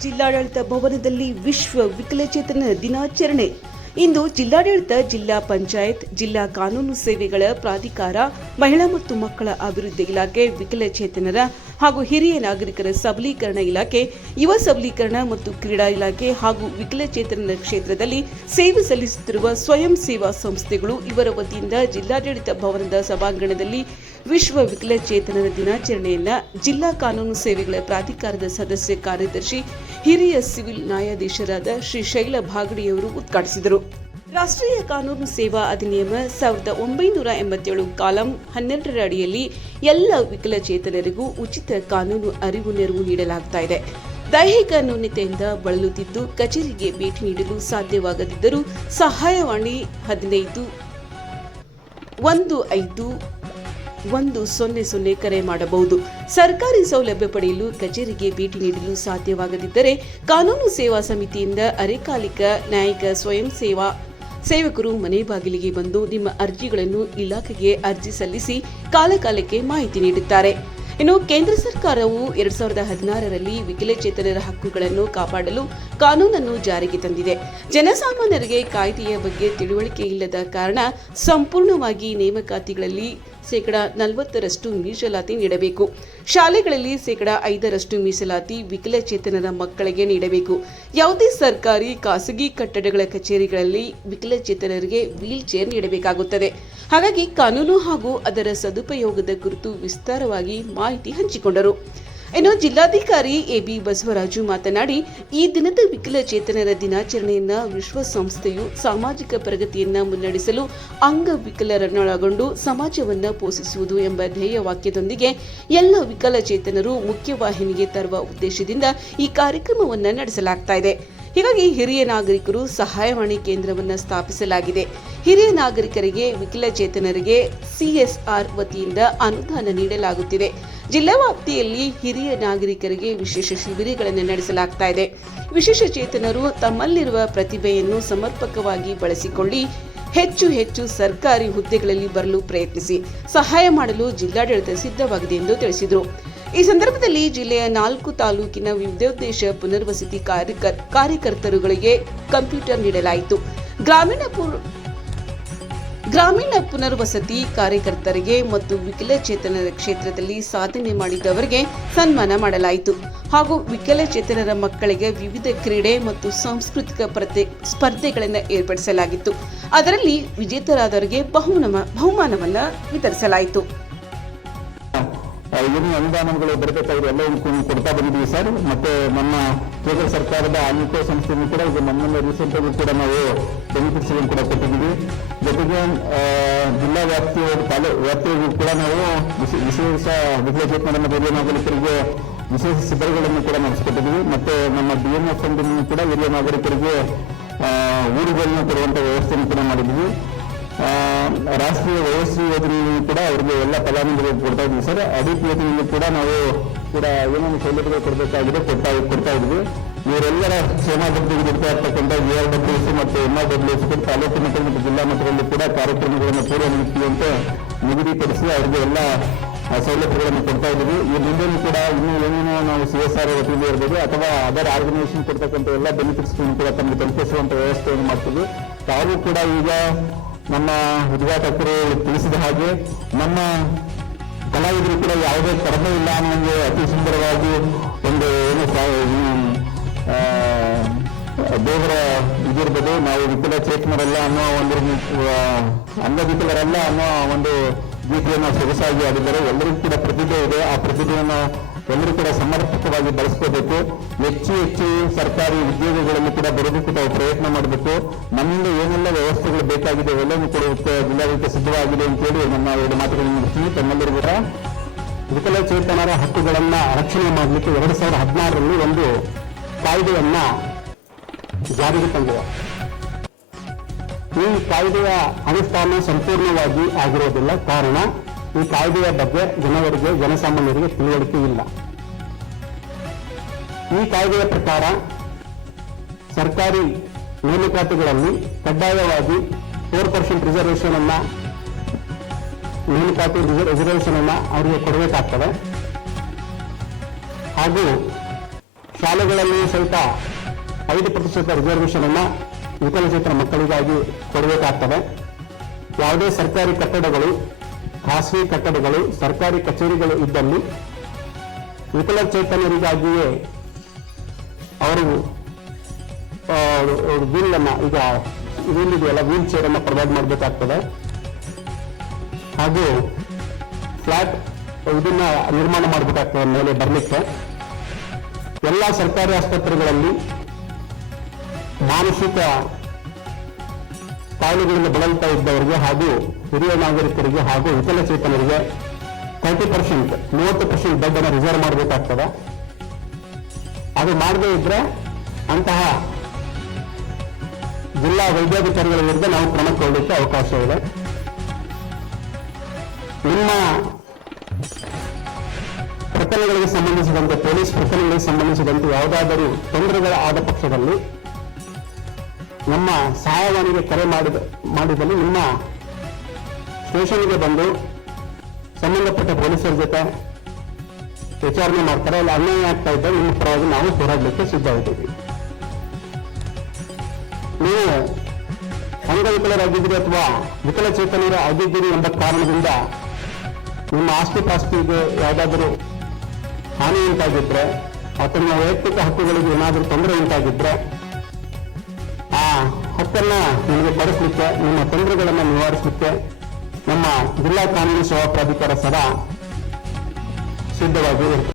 ಜಿಲ್ಲಾಡಳಿತ ಭವನದಲ್ಲಿ ವಿಶ್ವ ವಿಕಲಚೇತನ ದಿನಾಚರಣೆ. ಇಂದು ಜಿಲ್ಲಾಡಳಿತ, ಜಿಲ್ಲಾ ಪಂಚಾಯತ್, ಜಿಲ್ಲಾ ಕಾನೂನು ಸೇವೆಗಳ ಪ್ರಾಧಿಕಾರ, ಮಹಿಳಾ ಮತ್ತು ಮಕ್ಕಳ ಅಭಿವೃದ್ಧಿ ಇಲಾಖೆ, ವಿಕಲಚೇತನರ ಹಾಗೂ ಹಿರಿಯ ನಾಗರಿಕರ ಸಬಲೀಕರಣ ಇಲಾಖೆ, ಯುವ ಸಬಲೀಕರಣ ಮತ್ತು ಕ್ರೀಡಾ ಇಲಾಖೆ ಹಾಗೂ ವಿಕಲಚೇತನರ ಕ್ಷೇತ್ರದಲ್ಲಿ ಸೇವೆ ಸಲ್ಲಿಸುತ್ತಿರುವ ಸ್ವಯಂ ಸೇವಾ ಸಂಸ್ಥೆಗಳು ಇವರ ವತಿಯಿಂದ ಜಿಲ್ಲಾಡಳಿತ ಭವನದ ಸಭಾಂಗಣದಲ್ಲಿ ವಿಶ್ವ ವಿಕಲಚೇತನರ ದಿನಾಚರಣೆಯನ್ನ ಜಿಲ್ಲಾ ಕಾನೂನು ಸೇವೆಗಳ ಪ್ರಾಧಿಕಾರದ ಸದಸ್ಯ ಕಾರ್ಯದರ್ಶಿ, ಹಿರಿಯ ಸಿವಿಲ್ ನ್ಯಾಯಾಧೀಶರಾದ ಶ್ರೀ ಶೈಲ ಭಾಗಡಿಯವರು ಉದ್ಘಾಟಿಸಿದರು. ರಾಷ್ಟ್ರೀಯ ಕಾನೂನು ಸೇವಾ ಅಧಿನಿಯಮ ಸಾವಿರದ ಒಂಬೈನೂರ ಎಂಬತ್ತೇಳು ಕಾಲಂ ಹನ್ನೆರಡರ ಅಡಿಯಲ್ಲಿ ಎಲ್ಲ ವಿಕಲಚೇತನರಿಗೂ ಉಚಿತ ಕಾನೂನು ಅರಿವು ನೆರವು ನೀಡಲಾಗ್ತಾ ಇದೆ. ದೈಹಿಕ ನ್ಯೂನತೆಯಿಂದ ಬಳಲುತ್ತಿದ್ದು ಕಚೇರಿಗೆ ಭೇಟಿ ನೀಡಲು ಸಾಧ್ಯವಾಗದಿದ್ದರೂ ಸಹಾಯವಾಣಿ ಹದಿನೈದು ಒಂದು ಐದು ಒಂದು ಸೊನ್ನೆ ಸೊನ್ನೆ ಕರೆ ಮಾಡಬಹುದು. ಸರ್ಕಾರಿ ಸೌಲಭ್ಯ ಪಡೆಯಲು ಕಚೇರಿಗೆ ಭೇಟಿ ನೀಡಲು ಸಾಧ್ಯವಾಗದಿದ್ದರೆ ಕಾನೂನು ಸೇವಾ ಸಮಿತಿಯಿಂದ ಅರೆಕಾಲಿಕ ನ್ಯಾಯಿಕ ಸ್ವಯಂ ಸೇವಾ ಸೇವಕರು ಮನೆ ಬಾಗಿಲಿಗೆ ಬಂದು ನಿಮ್ಮ ಅರ್ಜಿಗಳನ್ನು ಇಲಾಖೆಗೆ ಅರ್ಜಿ ಸಲ್ಲಿಸಿ ಕಾಲಕಾಲಕ್ಕೆ ಮಾಹಿತಿ ನೀಡುತ್ತಾರೆ. ಇನ್ನು ಕೇಂದ್ರ ಸರ್ಕಾರವು ಎರಡ್ ಸಾವಿರದ ಹದಿನಾರರಲ್ಲಿ ವಿಕಲಚೇತನರ ಹಕ್ಕುಗಳನ್ನು ಕಾಪಾಡಲು ಕಾನೂನನ್ನು ಜಾರಿಗೆ ತಂದಿದೆ. ಜನಸಾಮಾನ್ಯರಿಗೆ ಕಾಯ್ದೆಯ ಬಗ್ಗೆ ತಿಳುವಳಿಕೆ ಇಲ್ಲದ ಕಾರಣ ಸಂಪೂರ್ಣವಾಗಿ ನೇಮಕಾತಿಗಳಲ್ಲಿ ಶೇಕಡ ನಲವತ್ತರಷ್ಟು ಮೀಸಲಾತಿ ನೀಡಬೇಕು. ಶಾಲೆಗಳಲ್ಲಿ ಶೇಕಡ ಐದರಷ್ಟು ಮೀಸಲಾತಿ ವಿಕಲಚೇತನರ ಮಕ್ಕಳಿಗೆ ನೀಡಬೇಕು. ಯಾವುದೇ ಸರ್ಕಾರಿ ಖಾಸಗಿ ಕಟ್ಟಡಗಳ ಕಚೇರಿಗಳಲ್ಲಿ ವಿಕಲಚೇತನರಿಗೆ ವೀಲ್ ಚೇರ್ ನೀಡಬೇಕಾಗುತ್ತದೆ. ಹಾಗಾಗಿ ಕಾನೂನು ಹಾಗೂ ಅದರ ಸದುಪಯೋಗದ ಕುರಿತು ವಿಸ್ತಾರವಾಗಿ ಮಾಹಿತಿ ಹಂಚಿಕೊಂಡರು. ಇನ್ನು ಜಿಲ್ಲಾಧಿಕಾರಿ ಎಬಿ ಬಸವರಾಜು ಮಾತನಾಡಿ, ಈ ದಿನದ ವಿಕಲಚೇತನರ ದಿನಾಚರಣೆಯನ್ನ ವಿಶ್ವಸಂಸ್ಥೆಯು ಸಾಮಾಜಿಕ ಪ್ರಗತಿಯನ್ನ ಮುನ್ನಡೆಸಲು ಅಂಗವಿಕಲರನ್ನೊಳಗೊಂಡು ಸಮಾಜವನ್ನ ಪೋಷಿಸುವುದು ಎಂಬ ಧ್ಯೇಯ ವಾಕ್ಯದೊಂದಿಗೆ ಎಲ್ಲ ವಿಕಲಚೇತನರು ಮುಖ್ಯವಾಹಿನಿಗೆ ತರುವ ಉದ್ದೇಶದಿಂದ ಈ ಕಾರ್ಯಕ್ರಮವನ್ನು ನಡೆಸಲಾಗ್ತಾ ಇದೆ. ಹೀಗಾಗಿ ಹಿರಿಯ ನಾಗರಿಕರು ಸಹಾಯವಾಣಿ ಕೇಂದ್ರವನ್ನು ಸ್ಥಾಪಿಸಲಾಗಿದೆ. ಹಿರಿಯ ನಾಗರಿಕರಿಗೆ ವಿಕಲಚೇತನರಿಗೆ ಸಿಎಸ್ಆರ್ ವತಿಯಿಂದ ಅನುದಾನ ನೀಡಲಾಗುತ್ತಿದೆ. ಜಿಲ್ಲಾ ವ್ಯಾಪ್ತಿಯಲ್ಲಿ ಹಿರಿಯ ನಾಗರಿಕರಿಗೆ ವಿಶೇಷ ಶಿಬಿರಗಳನ್ನು ನಡೆಸಲಾಗ್ತಾ ಇದೆ. ವಿಶೇಷ ಚೇತನರು ತಮ್ಮಲ್ಲಿರುವ ಪ್ರತಿಭೆಯನ್ನು ಸಮರ್ಪಕವಾಗಿ ಬಳಸಿಕೊಳ್ಳಿ. ಹೆಚ್ಚು ಹೆಚ್ಚು ಸರ್ಕಾರಿ ಹುದ್ದೆಗಳಲ್ಲಿ ಬರಲು ಪ್ರಯತ್ನಿಸಿ. ಸಹಾಯ ಮಾಡಲು ಜಿಲ್ಲಾಡಳಿತ ಸಿದ್ಧವಾಗಿದೆ ಎಂದು ತಿಳಿಸಿದರು. ಈ ಸಂದರ್ಭದಲ್ಲಿ ಜಿಲ್ಲೆಯ ನಾಲ್ಕು ತಾಲೂಕಿನ ವಿವಿಧೋದ್ದೇಶ ಪುನರ್ವಸತಿ ಕಾರ್ಯಕರ್, ಕಾರ್ಯಕರ್ತರುಗಳಿಗೆ ಕಂಪ್ಯೂಟರ್ ನೀಡಲಾಯಿತು. ಗ್ರಾಮೀಣ ಗ್ರಾಮೀಣ ಪುನರ್ವಸತಿ ಕಾರ್ಯಕರ್ತರಿಗೆ ಮತ್ತು ವಿಕಲಚೇತನರ ಕ್ಷೇತ್ರದಲ್ಲಿ ಸಾಧನೆ ಮಾಡಿದವರಿಗೆ ಸನ್ಮಾನ ಮಾಡಲಾಯಿತು. ಹಾಗೂ ವಿಕಲಚೇತನರ ಮಕ್ಕಳಿಗೆ ವಿವಿಧ ಕ್ರೀಡೆ ಮತ್ತು ಸಾಂಸ್ಕೃತಿಕ ಸ್ಪರ್ಧೆಗಳನ್ನು ಏರ್ಪಡಿಸಲಾಗಿತ್ತು. ಅದರಲ್ಲಿ ವಿಜೇತರಾದವರಿಗೆ ಬಹುಮಾನ ಬಹುಮಾನವನ್ನು ವಿತರಿಸಲಾಯಿತು. ಏನು ಅನುದಾನಗಳು ಬರಬೇಕಾದ್ರೆ ಎಲ್ಲವನ್ನು ಕೊಡ್ತಾ ಬಂದಿದ್ದೀವಿ ಸರ್. ಮತ್ತೆ ನಮ್ಮ ಕೇಂದ್ರ ಸರ್ಕಾರದ ಆನ್ವಿಕೋ ಸಂಸ್ಥೆಯನ್ನು ಕೂಡ ಈಗ ನಮ್ಮನ್ನ ರೀಸೆಂಟ್ ಆಗಿ ಕೂಡ ನಾವು ಬೆನಿಫಿಟ್ಸ್ ಕೂಡ ಕೊಟ್ಟಿದ್ದೀವಿ. ಜೊತೆಗೆ ಜಿಲ್ಲಾ ವ್ಯಾಪ್ತಿಯ ತಾಲೂ ವ್ಯಾಪ್ತಿಯೂ ಕೂಡ ನಾವು ವಿಶೇ- ವಿಶೇಷ ಮತ್ತು ಹಿರಿಯ ನಾಗರಿಕರಿಗೆ ವಿಶೇಷ ಶಿಬಿರಗಳನ್ನು ಕೂಡ ನಡೆಸಿಕೊಟ್ಟಿದ್ದೀವಿ. ಮತ್ತೆ ನಮ್ಮ ಡಿ ಫಂಡಿನ ಕೂಡ ಹಿರಿಯ ನಾಗರಿಕರಿಗೆ ಊರುಗಳನ್ನು ಕೊಡುವಂತಹ ವ್ಯವಸ್ಥೆಯನ್ನು ಕೂಡ ಮಾಡಿದ್ದೀವಿ. ರಾಷ್ಟ್ರೀಯ ವಯಸ್ಸು ಯೋಜನೆಯನ್ನು ಕೂಡ ಅವರಿಗೆ ಎಲ್ಲ ಫಲಾನುಭವಿಗಳು ಕೊಡ್ತಾ ಇದ್ದೀವಿ ಸರ್. ಅದೇ ಯೋಜನೆಯನ್ನು ಕೂಡ ನಾವು ಕೂಡ ಏನೇನು ಸೌಲಭ್ಯಗಳು ಕೊಡಬೇಕಾಗಿದೆ ಕೊಡ್ತಾ ಕೊಡ್ತಾ ಇದ್ವಿ. ಇವರೆಲ್ಲರ ಕ್ಷೇಮಾಭಿವೃದ್ಧಿಗೆ ಇರ್ತಾ ಇರ್ತಕ್ಕಂಥ ಎ ಆರ್ ಡಬ್ಲ್ಯೂ ಸಿ ಮತ್ತು M R W C taluk ಮಟ್ಟ ಮತ್ತು ಜಿಲ್ಲಾ ಮಟ್ಟದಲ್ಲಿ ಕೂಡ ಕಾರ್ಯಕ್ರಮಗಳನ್ನು ಪೂರ್ವ ನೀತಿಯಂತೆ ನಿಗದಿಪಡಿಸಿ ಅವರಿಗೆ ಎಲ್ಲ ಸೌಲಭ್ಯಗಳನ್ನು ಕೊಡ್ತಾ ಇದ್ದೀವಿ ಈ ಮುಂದೆನೂ ಕೂಡ ಇನ್ನೂ ಏನೇನೋ ನಾವು ಸಿ ಎಸ್ ಆರ್ ವತಿಯಿಂದ ಇರ್ಬೋದು ಅಥವಾ ಅದರ್ ಆರ್ಗನೈಸೇಷನ್ ಕೊಡ್ತಕ್ಕಂಥ ಎಲ್ಲ ಬೆನಿಫಿಟ್ಸ್ ಕೂಡ ತಮಗೆ ತಲುಪಿಸುವಂಥ ವ್ಯವಸ್ಥೆಯನ್ನು ಮಾಡ್ತೀವಿ. ತಾವು ಕೂಡ ಈಗ ನಮ್ಮ ಉದ್ಘಾಟಕರು ತಿಳಿಸಿದ ಹಾಗೆ ನಮ್ಮ ಕಲಾವಿದರು ಕೂಡ ಯಾವುದೇ ಕಡಿಮೆ ಇಲ್ಲ ಅನ್ನೋಂಗೆ ಅತಿ ಸುಂದರವಾಗಿ ಒಂದು ಏನು ದೇವರ ಇದಿರ್ಬೋದು ನಾವು ವಿಕಲಚೇತನರಲ್ಲ ಅನ್ನೋ ಒಂದು ಅಂಗವಿಕಲರಲ್ಲ ಅನ್ನೋ ಒಂದು ಗೀತೆಯನ್ನು ಸೊಗಸಾಗಿ ಆಡಿದ್ದಾರೆ ಎಲ್ಲರಿಗೂ ಕೂಡ ಪ್ರತಿಭೆ ಇದೆ. ಆ ಪ್ರತಿಭೆಯನ್ನು ಎಲ್ಲರೂ ಕೂಡ ಸಮರ್ಪಕವಾಗಿ ಬಳಸ್ಕೋಬೇಕು. ಹೆಚ್ಚು ಹೆಚ್ಚು ಸರ್ಕಾರಿ ಉದ್ಯೋಗಗಳಲ್ಲಿ ಕೂಡ ಬರೋದಕ್ಕೂ ತಾವು ಪ್ರಯತ್ನ ಮಾಡಬೇಕು. ನಮ್ಮಿಂದ ಏನೆಲ್ಲ ವ್ಯವಸ್ಥೆಗಳು ಬೇಕಾಗಿದೆ ಎಲ್ಲವೂ ಕೂಡ ಜಿಲ್ಲಾಡಳಿತ ಸಿದ್ಧವಾಗಿದೆ ಅಂತೇಳಿ ನಮ್ಮ ಎರಡು ಮಾತುಗಳನ್ನು ಮುಗಿಸ್ತೀನಿ. ತಮ್ಮೆಲ್ಲರೂ ಕೂಡ ವಿಕಲಚೇತನರ ಹಕ್ಕುಗಳನ್ನ ರಕ್ಷಣೆ ಮಾಡಲಿಕ್ಕೆ ಎರಡು ಸಾವಿರದ ಹದಿನಾರರಲ್ಲಿ ಒಂದು ಕಾಯ್ದೆಯನ್ನ ಜಾರಿಗೆ ತಂದಿದೆ. ಈ ಕಾಯ್ದೆಯ ಅನುಷ್ಠಾನ ಸಂಪೂರ್ಣವಾಗಿ ಆಗಿರೋದಿಲ್ಲ. ಕಾರಣ ಈ ಕಾಯ್ದೆಯ ಬಗ್ಗೆ ಜನವರಿಗೆ ಜನಸಾಮಾನ್ಯರಿಗೆ ತಿಳುವಳಿಕೆ ಇಲ್ಲ. ಈ ಕಾಯ್ದೆಯ ಪ್ರಕಾರ ಸರ್ಕಾರಿ ನೇಮಕಾತಿಗಳಲ್ಲಿ ಕಡ್ಡಾಯವಾಗಿ ಫೋರ್ ಪರ್ಸೆಂಟ್ ರಿಸರ್ವೇಷನ್ ಅನ್ನ ನೇಮಕಾತಿ ರಿಸರ್ವೇಷನ್ ಅನ್ನ ಅವರಿಗೆ ಕೊಡಬೇಕಾಗ್ತದೆ. ಹಾಗೂ ಶಾಲೆಗಳಲ್ಲಿ ಸಹಿತ ಐದು ಪ್ರತಿಶತ ರಿಸರ್ವೇಷನ್ ಅನ್ನ ವಿಕಲಚೇತನ ಮಕ್ಕಳಿಗಾಗಿ ಕೊಡಬೇಕಾಗ್ತದೆ. ಯಾವುದೇ ಸರ್ಕಾರಿ ಕಟ್ಟಡಗಳು ಖಾಸಗಿ ಕಟ್ಟಡಗಳು, ಸರ್ಕಾರಿ ಕಚೇರಿಗಳು ಇದ್ದಲ್ಲಿ ವಿಕಲಚೇತನರಿಗಾಗಿಯೇ ಅವರು ವೀಲ್ ಅನ್ನ ಈಗ ಇದೆಯಲ್ಲ ವೀಲ್ ಚೇರ್ ಅನ್ನ ಪ್ರೊವೈಡ್ ಮಾಡಬೇಕಾಗ್ತದೆ. ಹಾಗೂ ಫ್ಲಾಟ್ ಇದನ್ನ ನಿರ್ಮಾಣ ಮಾಡಬೇಕಾಗ್ತದೆ ಮೇಲೆ ಬರಲಿಕ್ಕೆ. ಎಲ್ಲ ಸರ್ಕಾರಿ ಆಸ್ಪತ್ರೆಗಳಲ್ಲಿ ಮಾನಸಿಕ ಕಾಯಿಲೆಗಳಿಂದ ಬಳಲ್ತಾ ಇದ್ದವರಿಗೆ ಹಾಗೂ ಹಿರಿಯ ನಾಗರಿಕರಿಗೆ ಹಾಗೂ ವಿಕಲಚೇತನರಿಗೆ ತರ್ಟಿ ಪರ್ಸೆಂಟ್ ಮೂವತ್ತು ಪರ್ಸೆಂಟ್ ಬೆಡ್ ಅನ್ನು ರಿಸರ್ವ್ ಮಾಡಬೇಕಾಗ್ತದೆ. ಅದು ಮಾಡದೇ ಇದ್ರೆ ಅಂತಹ ಜಿಲ್ಲಾ ವೈದ್ಯಾಧಿಕಾರಿಗಳ ವಿರುದ್ಧ ನಾವು ಕ್ರಮ ಕೊಳ್ಳಲಿಕ್ಕೆ ಅವಕಾಶ ಇದೆ. ನಿಮ್ಮ ಪ್ರಕರಣಗಳಿಗೆ ಸಂಬಂಧಿಸಿದಂತೆ, ಪೊಲೀಸ್ ಪ್ರಕರಣಗಳಿಗೆ ಸಂಬಂಧಿಸಿದಂತೆ ಯಾವುದಾದರೂ ತೊಂದರೆಗಳ ಆದ ಪಕ್ಷದಲ್ಲಿ ನಮ್ಮ ಸಹಾಯವಾಣಿಗೆ ಕರೆ ಮಾಡಿದ, ಮಾಡಿದಲ್ಲಿ ನಿಮ್ಮ ಸ್ಟೇಷನ್ಗೆ ಬಂದು ಸಂಬಂಧಪಟ್ಟ ಪೊಲೀಸರ ಜೊತೆ ವಿಚಾರಣೆ ಮಾಡ್ತಾರೆ. ಅಲ್ಲಿ ಅನ್ಯಾಯ ಆಗ್ತಾ ಇದ್ದರೆ ನಿಮ್ಮ ಪರವಾಗಿ ನಾವು ಹೋರಾಡಲಿಕ್ಕೆ ಸಿದ್ಧವಿದ್ದೀವಿ ನೀವು ಅಂಗವಿಕಲರಾಗಿದ್ದೀರಿ ಅಥವಾ ವಿಕಲಚೇತನರ ಆಗಿದ್ದೀರಿ ಎಂಬ ಕಾರಣದಿಂದ ನಿಮ್ಮ ಆಸ್ತಿ ಪಾಸ್ತಿಗೆ ಯಾವುದಾದರೂ ಹಾನಿ ಉಂಟಾಗಿದ್ರೆ ಅಥವಾ ವೈಯಕ್ತಿಕ ಹಕ್ಕುಗಳಿಗೆ ಏನಾದರೂ ತೊಂದರೆ ಉಂಟಾಗಿದ್ರೆ ಹಕ್ಕನ್ನ ನಿಮಗೆ ಪಡಿಸಲಿಕ್ಕೆ ನಿಮ್ಮ ತೊಂದರೆಗಳನ್ನು ನಿವಾರಿಸಲಿಕ್ಕೆ ನಮ್ಮ ಜಿಲ್ಲಾ ಕಾನೂನು ಸೇವಾ ಪ್ರಾಧಿಕಾರ ಸದಾ ಸಿದ್ಧವಾಗಿ ಇರ್ತದೆ